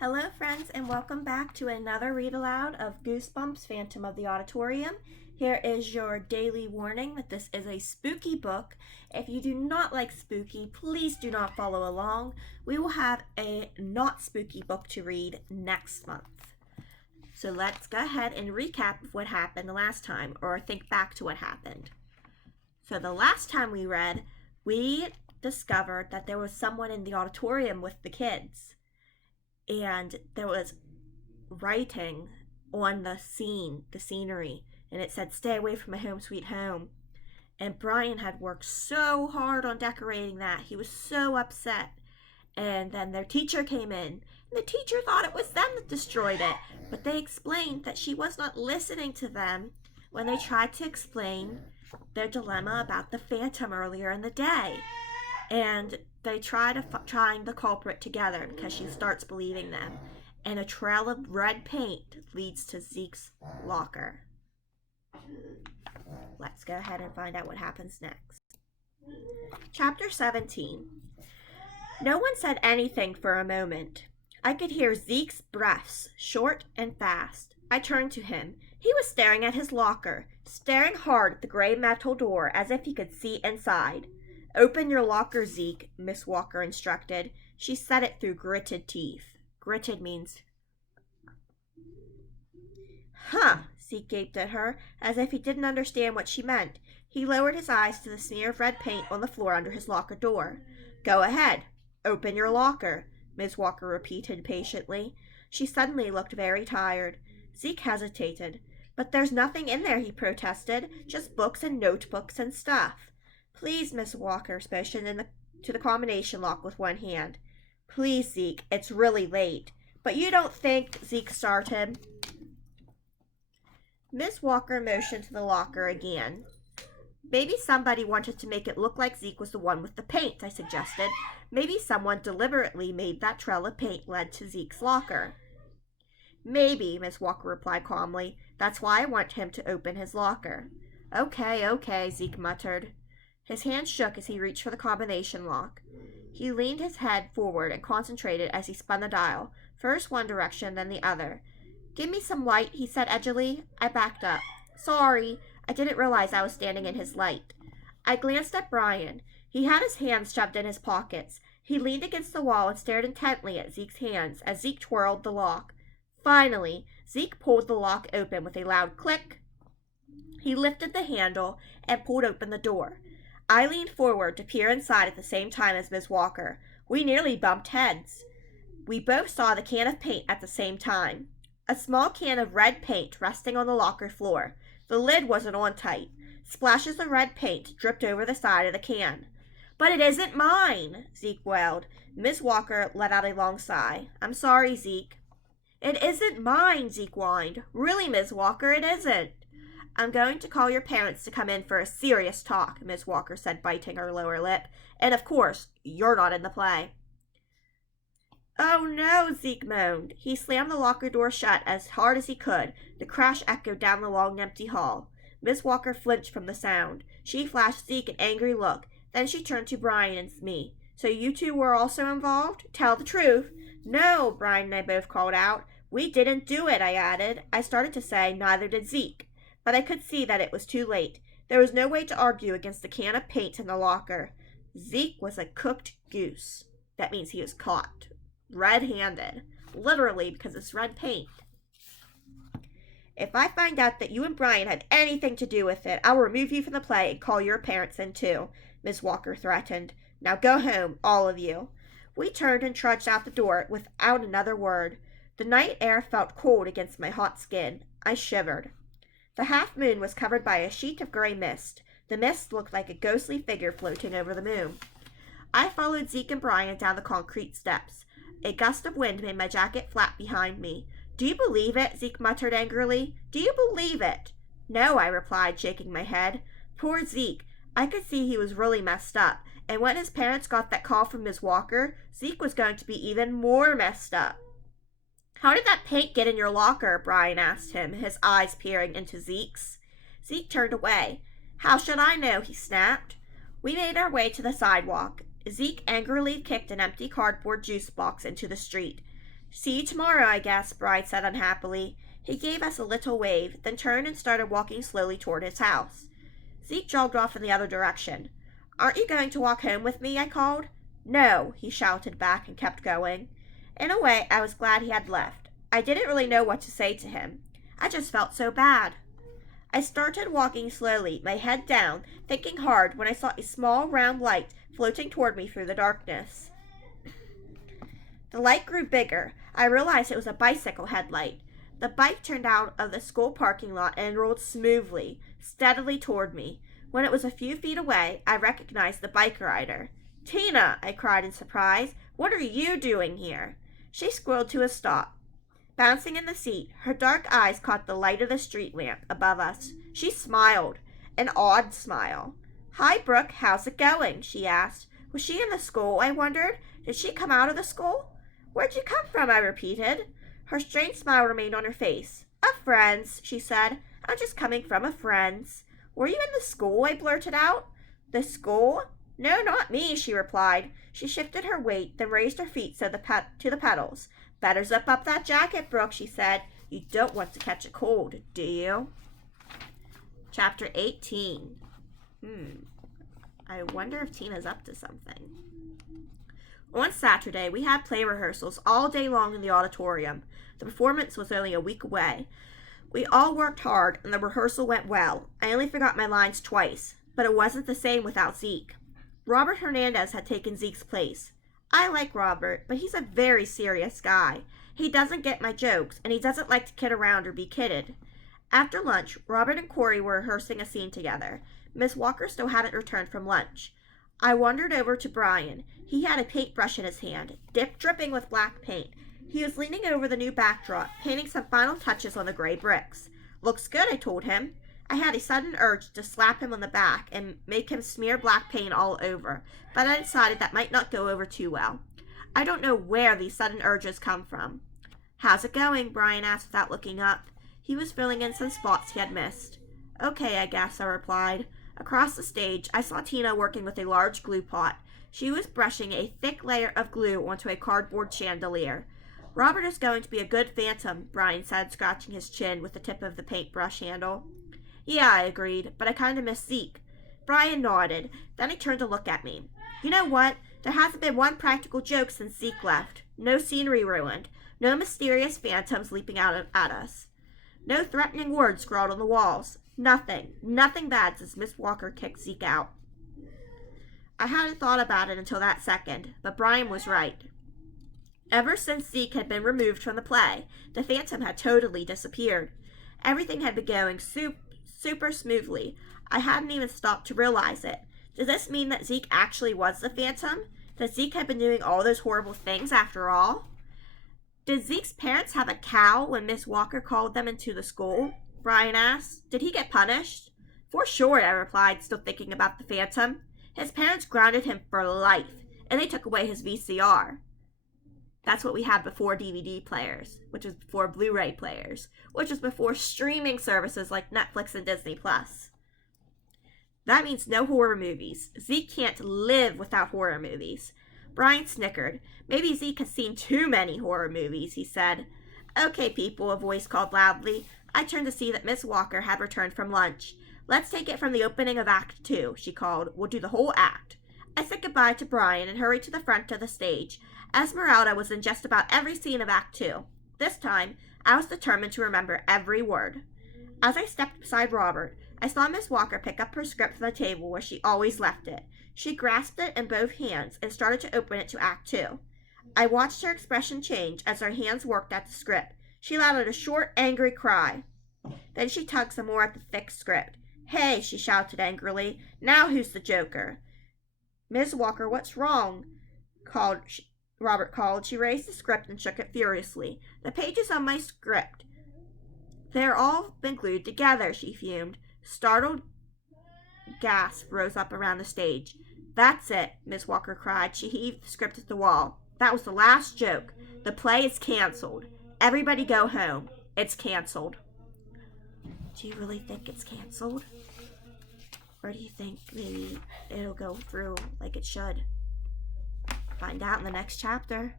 Hello, friends, and welcome back to another read aloud of Goosebumps Phantom of the Auditorium. Here is your daily warning that this is a spooky book. If you do not like spooky, please do not follow along. We will have a not spooky book to read next month. So let's go ahead and recap of what happened the last time, or think back to what happened. So the last time we read, we discovered that there was someone in the auditorium with the kids. And there was writing on the scenery, and it said, "Stay away from my home sweet home." And Brian had worked so hard on decorating that. He was so upset. And then their teacher came in, and the teacher thought it was them that destroyed it. But they explained that she was not listening to them when they tried to explain their dilemma about the phantom earlier in the day. And they try to find the culprit together because she starts believing them. And a trail of red paint leads to Zeke's locker. Let's go ahead and find out what happens next. Chapter 17. No one said anything for a moment. I could hear Zeke's breaths, short and fast. I turned to him. He was staring at his locker, staring hard at the gray metal door as if he could see inside. "Open your locker, Zeke," Miss Walker instructed. She said it through gritted teeth. Gritted means... "Huh," Zeke gaped at her, as if he didn't understand what she meant. He lowered his eyes to the smear of red paint on the floor under his locker door. "Go ahead. Open your locker," Miss Walker repeated patiently. She suddenly looked very tired. Zeke hesitated. "But there's nothing in there," he protested. "Just books and notebooks and stuff." "Please," Miss Walker motioned to the combination lock with one hand. "Please, Zeke, it's really late." "But you don't think," Zeke started. Miss Walker motioned to the locker again. "Maybe somebody wanted to make it look like Zeke was the one with the paint," I suggested. "Maybe someone deliberately made that trail of paint led to Zeke's locker." "Maybe," Miss Walker replied calmly. "That's why I want him to open his locker." Okay, Zeke muttered. His hand shook as he reached for the combination lock. He leaned his head forward and concentrated as he spun the dial, first one direction, then the other. "Give me some light," he said edgily. I backed up. "Sorry, I didn't realize I was standing in his light." I glanced at Brian. He had his hands shoved in his pockets. He leaned against the wall and stared intently at Zeke's hands as Zeke twirled the lock. Finally, Zeke pulled the lock open with a loud click. He lifted the handle and pulled open the door. I leaned forward to peer inside at the same time as Miss Walker. We nearly bumped heads. We both saw the can of paint at the same time. A small can of red paint resting on the locker floor. The lid wasn't on tight. Splashes of red paint dripped over the side of the can. "But it isn't mine," Zeke wailed. Miss Walker let out a long sigh. "I'm sorry, Zeke." "It isn't mine," Zeke whined. "Really, Miss Walker, it isn't." "I'm going to call your parents to come in for a serious talk," Miss Walker said, biting her lower lip. "And of course, you're not in the play." "Oh no," Zeke moaned. He slammed the locker door shut as hard as he could. The crash echoed down the long, empty hall. Miss Walker flinched from the sound. She flashed Zeke an angry look. Then she turned to Brian and me. "So you two were also involved? Tell the truth." "No," Brian and I both called out. "We didn't do it," I added. I started to say, "Neither did Zeke." But I could see that it was too late. There was no way to argue against the can of paint in the locker. Zeke was a cooked goose. That means he was caught. Red-handed. Literally, because it's red paint. "If I find out that you and Brian had anything to do with it, I'll remove you from the play and call your parents in too," Miss Walker threatened. "Now go home, all of you." We turned and trudged out the door without another word. The night air felt cold against my hot skin. I shivered. The half-moon was covered by a sheet of gray mist. The mist looked like a ghostly figure floating over the moon. I followed Zeke and Brian down the concrete steps. A gust of wind made my jacket flap behind me. "Do you believe it?" Zeke muttered angrily. "Do you believe it?" "No," I replied, shaking my head. Poor Zeke. I could see he was really messed up, and when his parents got that call from Miss Walker, Zeke was going to be even more messed up. "How did that paint get in your locker?" Brian asked him, his eyes peering into Zeke's. Zeke turned away. "How should I know?" he snapped. We made our way to the sidewalk. Zeke angrily kicked an empty cardboard juice box into the street. See you tomorrow, I guess, Brian said unhappily. He gave us a little wave, then turned and started walking slowly toward his house. Zeke jogged off in the other direction. Aren't you going to walk home with me? I called. No, he shouted back and kept going. In a way, I was glad he had left. I didn't really know what to say to him. I just felt so bad. I started walking slowly, my head down, thinking hard when I saw a small round light floating toward me through the darkness. The light grew bigger. I realized it was a bicycle headlight. The bike turned out of the school parking lot and rolled smoothly, steadily toward me. When it was a few feet away, I recognized the bike rider. Tina, I cried in surprise. What are you doing here? She squirreled to a stop. Bouncing in the seat, her dark eyes caught the light of the street lamp above us. She smiled, an odd smile. Hi, Brooke, how's it going? She asked. Was she in the school, I wondered? Did she come out of the school? Where'd you come from? I repeated. Her strange smile remained on her face. A friend's, she said. I'm just coming from a friend's. Were you in the school? I blurted out. The school? No, not me, she replied. She shifted her weight, then raised her feet to the pedals. Better zip up that jacket, Brooke, she said. You don't want to catch a cold, do you? Chapter 18. I wonder if Tina's up to something. On Saturday, we had play rehearsals all day long in the auditorium. The performance was only a week away. We all worked hard, and the rehearsal went well. I only forgot my lines twice, but it wasn't the same without Zeke. Robert Hernandez had taken Zeke's place. I like Robert, but he's a very serious guy. He doesn't get my jokes, and he doesn't like to kid around or be kidded. After lunch, Robert and Corey were rehearsing a scene together. Miss Walker still hadn't returned from lunch. I wandered over to Brian. He had a paintbrush in his hand, dripping with black paint. He was leaning over the new backdrop, painting some final touches on the gray bricks. Looks good, I told him. I had a sudden urge to slap him on the back and make him smear black paint all over, but I decided that might not go over too well. I don't know where these sudden urges come from. How's it going? Brian asked without looking up. He was filling in some spots he had missed. Okay, I guess, I replied. Across the stage, I saw Tina working with a large glue pot. She was brushing a thick layer of glue onto a cardboard chandelier. Robert is going to be a good phantom, Brian said, scratching his chin with the tip of the paintbrush handle. Yeah, I agreed, but I kind of miss Zeke. Brian nodded. Then he turned to look at me. You know what? There hasn't been one practical joke since Zeke left. No scenery ruined. No mysterious phantoms leaping out at us. No threatening words scrawled on the walls. Nothing. Nothing bad since Miss Walker kicked Zeke out. I hadn't thought about it until that second, but Brian was right. Ever since Zeke had been removed from the play, the phantom had totally disappeared. Everything had been going super smoothly. I hadn't even stopped to realize it. Does this mean that Zeke actually was the phantom? That Zeke had been doing all those horrible things after all? Did Zeke's parents have a cow when Miss Walker called them into the school? Brian asked. Did he get punished? For sure, I replied, still thinking about the phantom. His parents grounded him for life, and they took away his VCR. That's what we had before DVD players, which was before Blu-ray players, which was before streaming services like Netflix and Disney+. That means no horror movies. Zeke can't live without horror movies. Brian snickered. Maybe Zeke has seen too many horror movies, he said. Okay, people, a voice called loudly. I turned to see that Miss Walker had returned from lunch. Let's take it from the opening of Act 2, she called. We'll do the whole act. I said goodbye to Brian and hurried to the front of the stage. Esmeralda was in just about every scene of Act 2. This time, I was determined to remember every word. As I stepped beside Robert, I saw Miss Walker pick up her script from the table where she always left it. She grasped it in both hands and started to open it to Act 2. I watched her expression change as her hands worked at the script. She let out a short, angry cry. Then she tugged some more at the thick script. Hey, she shouted angrily. Now who's the Joker? Miss Walker, what's wrong? Robert called. She raised the script and shook it furiously. The pages on my script. They're all been glued together, she fumed. Startled gasp rose up around the stage. That's it, Miss Walker cried. She heaved the script at the wall. That was the last joke. The play is canceled. Everybody go home. It's canceled. Do you really think it's canceled? Or do you think maybe it'll go through like it should? Find out in the next chapter.